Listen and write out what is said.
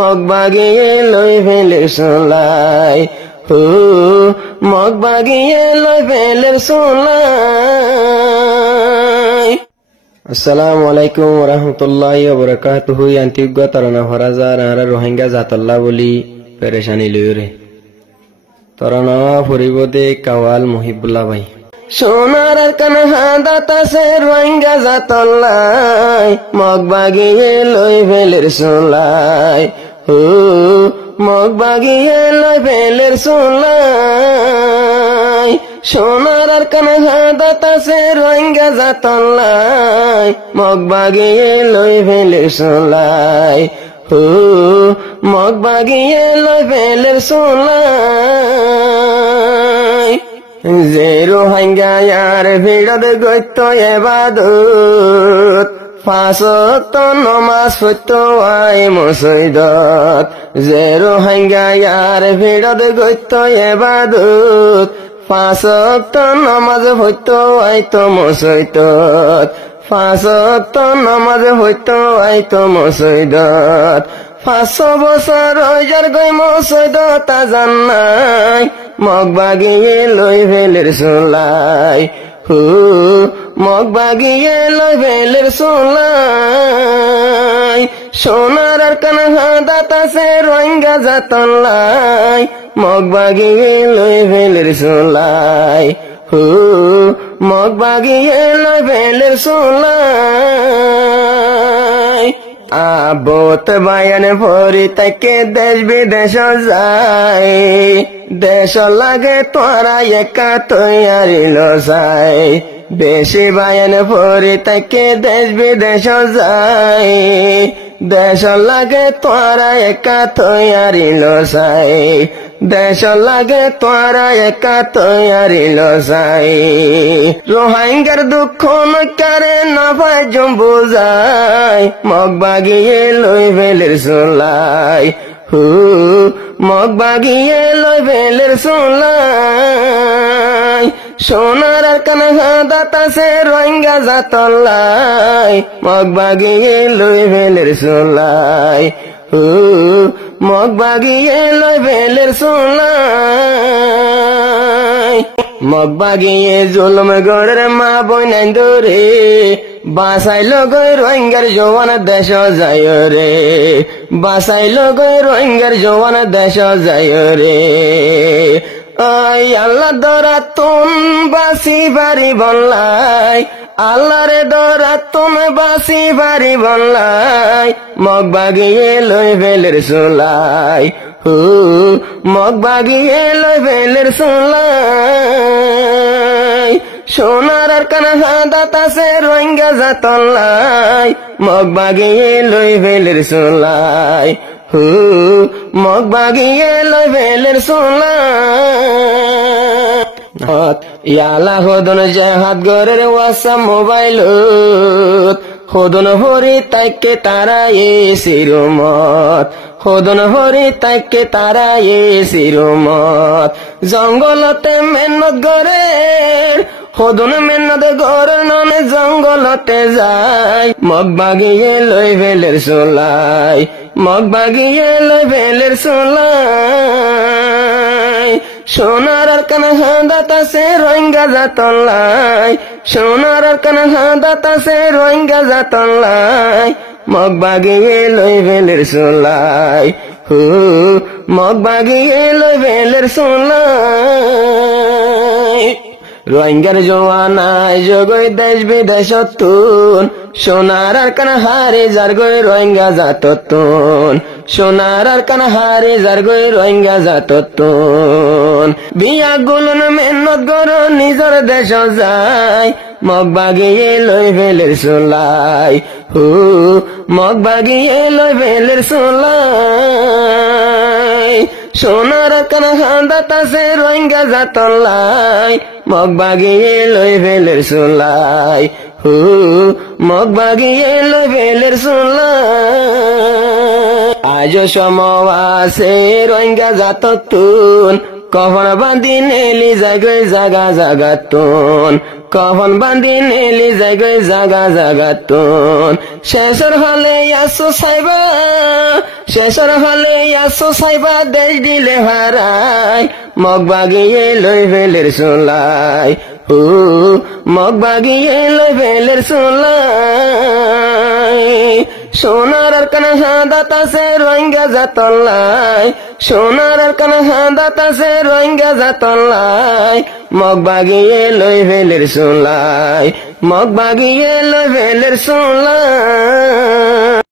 Mug বাগিয়ে লই ফেলের সোলাই হু মগ বাগিয়ে লই ফেলের সোলাই। আসসালামু আলাইকুম ওয়া রাহমাতুল্লাহি ওয়া বারাকাতুহু। আন্তরিক তরনা ফরাজা আর রোহিঙ্গা জাতল্লা বলি পেরেশানি লইরে তরনা ফরিবদে কাওয়াল মুহিবুল্লাহ ভাই। সোনার কানহা দাতাসে রোহিঙ্গা জাতল্লাই মগ বাগিয়ে লই ফেলের সোলাই হু মগ বাগিয়ে লই ফেলের সোলাই। সোনার কানহা দাতাসে রোহিঙ্গা জাতল্লাই মগ বাগিয়ে লই ফেলের সোলাই হু মগ বাগিয়ে লই ফেলের সোলাই। যে রোহিঙ্গা আর ভিড়ত গত্য এবাদত পাঁচ ওয়াক্ত নমাজ পড়ত আই মসজিদত। যে রোহিঙ্গা আর ভিড়ত গত্য এবাদত পাঁচ ওয়াক্ত নমাজ পড়ত আই তো মসজিদত। পাঁচ ওয়াক্ত নমাজ পড়ত আই তো মসজিদত। 500 বছর হইজার গই মসজিদত আজান নাই মগ বাগিয়ে লই ফেলের সোলাই হু মগ বাগিয়ে লই ফেলের সোলাই। সোনার কানহা দাতাসে রোহিঙ্গা জাতল্লাই মগ বাগিয়ে লই ফেলের সোলাই হু মগ বাগিয়ে লই ফেলের সোলাই। আবত বায়ান ভরি তাকে দেশ বিদেশ যায় দেশ লাগে তোরা একা তৈয়ারিল যায়। বেশি বায়ান ভরি তাকে দেশ বিদেশ যায় দেশ লাগে তোরা একা তৈয়ারিল যায়। দেশ লাগে তোরা একা তৈয়ারিল যায়। রোহিঙ্গার দুঃখ নকারে না ভাই জম্বু যায় মগ বাগিয়ে লই ফেলের সোলাই হু মগ বাগিয়ে লই ফেলের সোলাই। সোনার কানহা দাতাসে রোহিঙ্গা জাতল্লাই মগ বাগিয়ে লই ফেলের সোলাই হু মগ বাগিয়ে লই ফেলের সোলাই। মগ বাগিয়ে জুলুম গড়ের মা বইনাই দরে বাসাইল গই রোহিঙ্গার জওয়ান দেশ যায় রে। বাসাইল গই রোহিঙ্গার জওয়ান দেশ যায় রে। ওই আল্লাহ দরা তুম বাসি বাড়ি বললাই আল্লাহরে দরা তুমি বাসি বাড়ি বললাই মগ বাগিয়ে লই ফেলের সোলাই হু মগ বাগিয়ে লই ফেলের সোলাই। সোনার কানহা দাতাসে রোহিঙ্গা জাতল্লাই মগ বাগিয়ে লই ফেলের সোলাই হু মগ বাগিয়ে লই ফেলের সোলাই। ইয়ালা হদন জাহাদ গরের ওয়াসা মোবাইলত হদন হরি তাইকে তারা এ শিরোমত হদন হরি তাইকে তারা এ শিরোমত। জঙ্গলতে মেহনত গরের হদন মেহনত গরের ননে জঙ্গলতে যায় মগ বাগিয়ে লই ফেলের সোলাই মগ বাগিয়ে লই ফেলের সোলাই। সোনার কানহা দাতাসে রোহিঙ্গা জাতল্লাই সোনার কানহা দাতাসে রোহিঙ্গা জাতল্লাই মগ বাগিয়ে লই ফেলের সোলাই হু মগ বাগিয়ে লই ফেলের সোলাই। রোহিঙ্গার জওয়ানাই জগই দেশ বিদেশতুন সোনার কানহারে যার গই রোহিঙ্গা জাততুন সোনার কানহারে যার গই রোহিঙ্গা জাততুন। বিয়া গুলন মেহনত গর নিজর দেশ যায় মগ বাগিয়ে লই ফেলের সোলাই হু মগ বাগিয়ে লই ফেলের সোলাই। সোনার কানহা দাতাসে রোহিঙ্গা জাতল্লাই মগ বাগিয়ে লই ফেলের সোলাই হু মগ বাগিয়ে লই ফেলের সোলাই। আজ সমবাসে রোহিঙ্গা জাততুন কফন বান্ধি নেলি যাই গই জাগা জাগাতন কফন বান্ধি নেলি যাই গই জাগা জাগাতন শেষর হলে আসো সাইবা শেষর হলে আসো সাইবা দেশ দিলে হারাই মগ বাগিয়ে লই ফেলের সোলাই মগ বাগিয়ে লই ফেলের সোলাই সোনার আর কানা হাদাত আছে রোহিঙ্গা জাতল্লাই সোনার আর কানা হাদাত আছে রোহিঙ্গা জাতল্লাই মগ বাগিয়ে লই ফেলের সোলাই মগ বাগিয়ে লই ফেলের সোলাই